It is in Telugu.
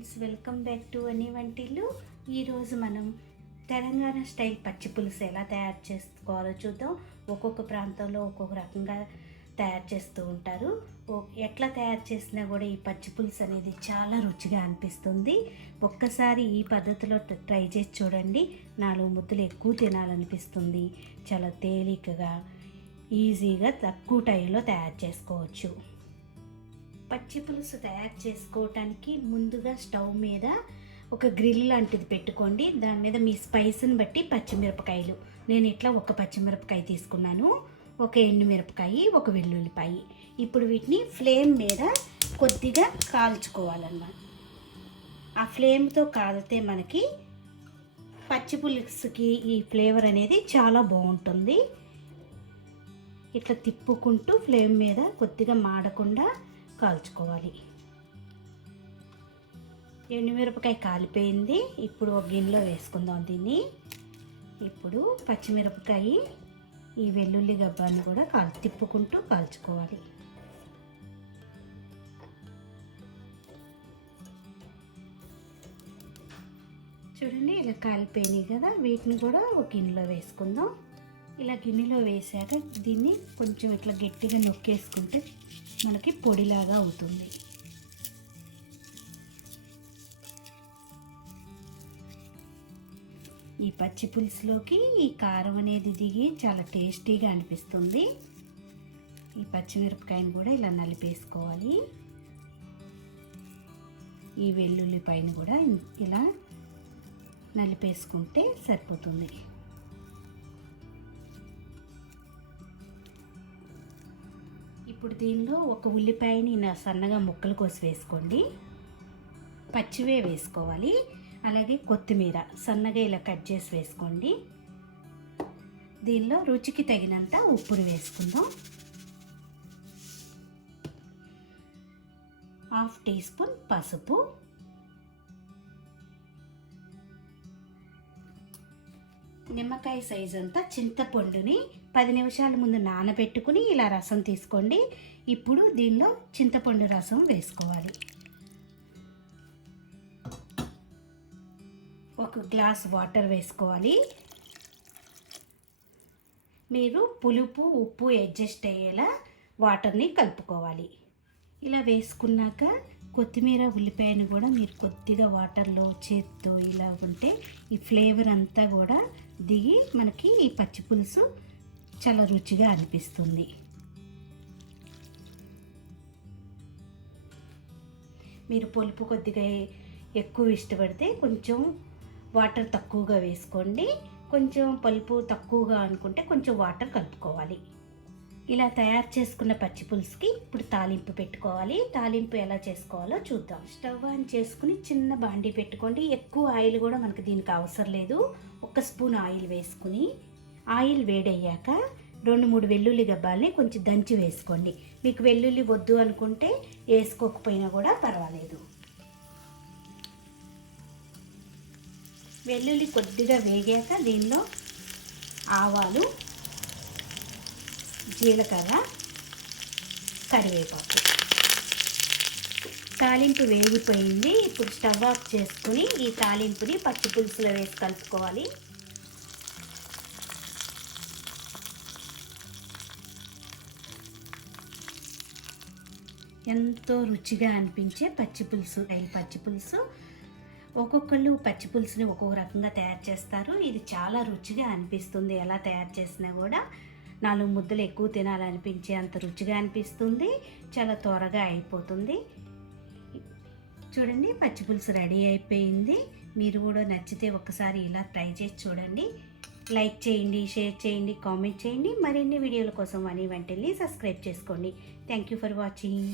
Friends, welcome back to VANI వంటిల్లు. ఈరోజు మనం తెలంగాణ స్టైల్ పచ్చి పులుసు ఎలా తయారు చేసుకోవాలో చూద్దాం. ఒక్కొక్క ప్రాంతంలో ఒక్కొక్క రకంగా తయారు చేస్తూ ఉంటారు. ఎట్లా తయారు చేసినా కూడా ఈ పచ్చి పులుసు అనేది చాలా రుచిగా అనిపిస్తుంది. ఒక్కసారి ఈ పద్ధతిలో ట్రై చేసి చూడండి. 4 ముద్దలు ఎక్కువ తినాలనిపిస్తుంది. చాలా తేలికగా ఈజీగా తక్కువ టైంలో తయారు చేసుకోవచ్చు. పచ్చి పులుసు తయారు చేసుకోవటానికి ముందుగా స్టవ్ మీద ఒక గ్రిల్ లాంటిది పెట్టుకోండి. దాని మీద మీ స్పైస్ని బట్టి పచ్చిమిరపకాయలు, నేను ఇట్లా ఒక పచ్చిమిరపకాయ తీసుకున్నాను, ఒక ఎండుమిరపకాయ, ఒక వెల్లుల్లిపాయ. ఇప్పుడు వీటిని ఫ్లేమ్ మీద కొద్దిగా కాల్చుకోవాలన్నమాట. ఆ ఫ్లేమ్తో కాలితే మనకి పచ్చి పులుసుకి ఈ ఫ్లేవర్ అనేది చాలా బాగుంటుంది. ఇట్లా తిప్పుకుంటూ ఫ్లేమ్ మీద కొద్దిగా మాడకుండా కాల్చుకోవాలి. ఎండుమిరపకాయ కాలిపోయింది. ఇప్పుడు ఒక గిన్నెలో వేసుకుందాం దీన్ని. ఇప్పుడు పచ్చిమిరపకాయ, ఈ వెల్లుల్లి గబ్బాన్ని కూడా తిప్పుకుంటూ కాల్చుకోవాలి. చూడండి, ఇలా కాలిపోయినాయి కదా, వీటిని కూడా ఒక గిన్నెలో వేసుకుందాం. ఇలా గిన్నెలో వేసాక దీన్ని కొంచెం ఇట్లా గట్టిగా నొక్కేసుకుంటే మనకి పొడిలాగా అవుతుంది. ఈ పచ్చి పులుసులోకి ఈ కారం అనేది దిగి చాలా టేస్టీగా అనిపిస్తుంది. ఈ పచ్చిమిరపకాయని కూడా ఇలా నలిపేసుకోవాలి. ఈ వెల్లుల్లిపాయని కూడా ఇలా నలిపేసుకుంటే సరిపోతుంది. ఇప్పుడు దీనిలో ఒక ఉల్లిపాయని సన్నగా ముక్కలు కోసి వేసుకోండి. పచ్చివే వేసుకోవాలి. అలాగే కొత్తిమీర సన్నగా ఇలా కట్ చేసి వేసుకోండి. దీనిలో రుచికి తగినంత ఉప్పుని వేసుకుందాం. 1/2 టీ స్పూన్ పసుపు, నిమ్మకాయ సైజ్ అంతా చింతపండుని 10 నిమిషాల ముందు నానబెట్టుకుని ఇలా రసం తీసుకోండి. ఇప్పుడు దీనిలో చింతపండు రసం వేసుకోవాలి. 1 గ్లాస్ వాటర్ వేసుకోవాలి. మీరు పులుపు ఉప్పు అడ్జస్ట్ అయ్యేలా వాటర్ని కలుపుకోవాలి. ఇలా వేసుకున్నాక కొత్తిమీర ఉల్లిపాయను కూడా మీరు కొద్దిగా వాటర్లో చేత్తో ఇలా ఉంటే ఈ ఫ్లేవర్ అంతా కూడా దిగి మనకి ఈ పచ్చి పులుసు చాలా రుచిగా అనిపిస్తుంది. మీరు పులుపు కొద్దిగా ఎక్కువ ఇష్టపడితే కొంచెం వాటర్ తక్కువగా వేసుకోండి. కొంచెం పులుపు తక్కువగా అనుకుంటే కొంచెం వాటర్ కలుపుకోవాలి. ఇలా తయారు చేసుకున్న పచ్చి పులుసుకి ఇప్పుడు తాలింపు పెట్టుకోవాలి. తాలింపు ఎలా చేసుకోవాలో చూద్దాం. స్టవ్ ఆన్ చేసుకుని చిన్న బాండీ పెట్టుకోండి. ఎక్కువ ఆయిల్ కూడా మనకు దీనికి అవసరం లేదు. 1 స్పూన్ ఆయిల్ వేసుకుని, ఆయిల్ వేడయ్యాక 2-3 వెల్లుల్లి గబ్బాలని కొంచెం దంచి వేసుకోండి. మీకు వెల్లుల్లి వద్దు అనుకుంటే వేసుకోకపోయినా కూడా పర్వాలేదు. వెల్లుల్లి కొద్దిగా వేగాక దీనిలో ఆవాలు, జీలకర్ర, కరివేపాకు. తాలింపు వేగిపోయింది. ఇప్పుడు స్టవ్ ఆఫ్ చేసుకుని ఈ తాలింపుని పచ్చి పులుసులో వేసి కలుపుకోవాలి. ఎంతో రుచిగా అనిపించే పచ్చి పులుసు. పచ్చి పులుసు ఒక్కొక్కళ్ళు పచ్చి పులుసుని ఒక్కొక్క రకంగా తయారు చేస్తారు. ఇది చాలా రుచిగా అనిపిస్తుంది. ఎలా తయారు చేసినా కూడా 4 ముద్దలు ఎక్కువ తినాలనిపించే అంత రుచిగా అనిపిస్తుంది. చాలా త్వరగా అయిపోతుంది. చూడండి, పచ్చి పులుసు రెడీ అయిపోయింది. మీరు కూడా నచ్చితే ఒకసారి ఇలా ట్రై చేసి చూడండి. లైక్ చేయండి, షేర్ చేయండి, కామెంట్ చేయండి. మరిన్ని వీడియోల కోసం VANI వంటిల్ని సబ్స్క్రైబ్ చేసుకోండి. Thank you for watching.